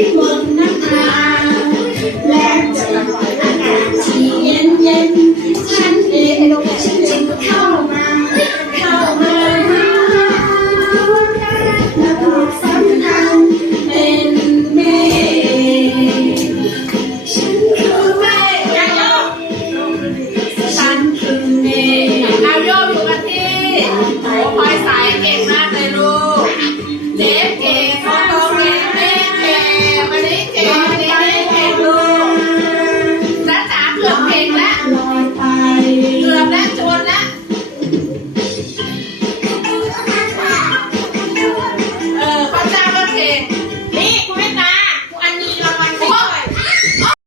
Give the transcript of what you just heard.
Thank you. love.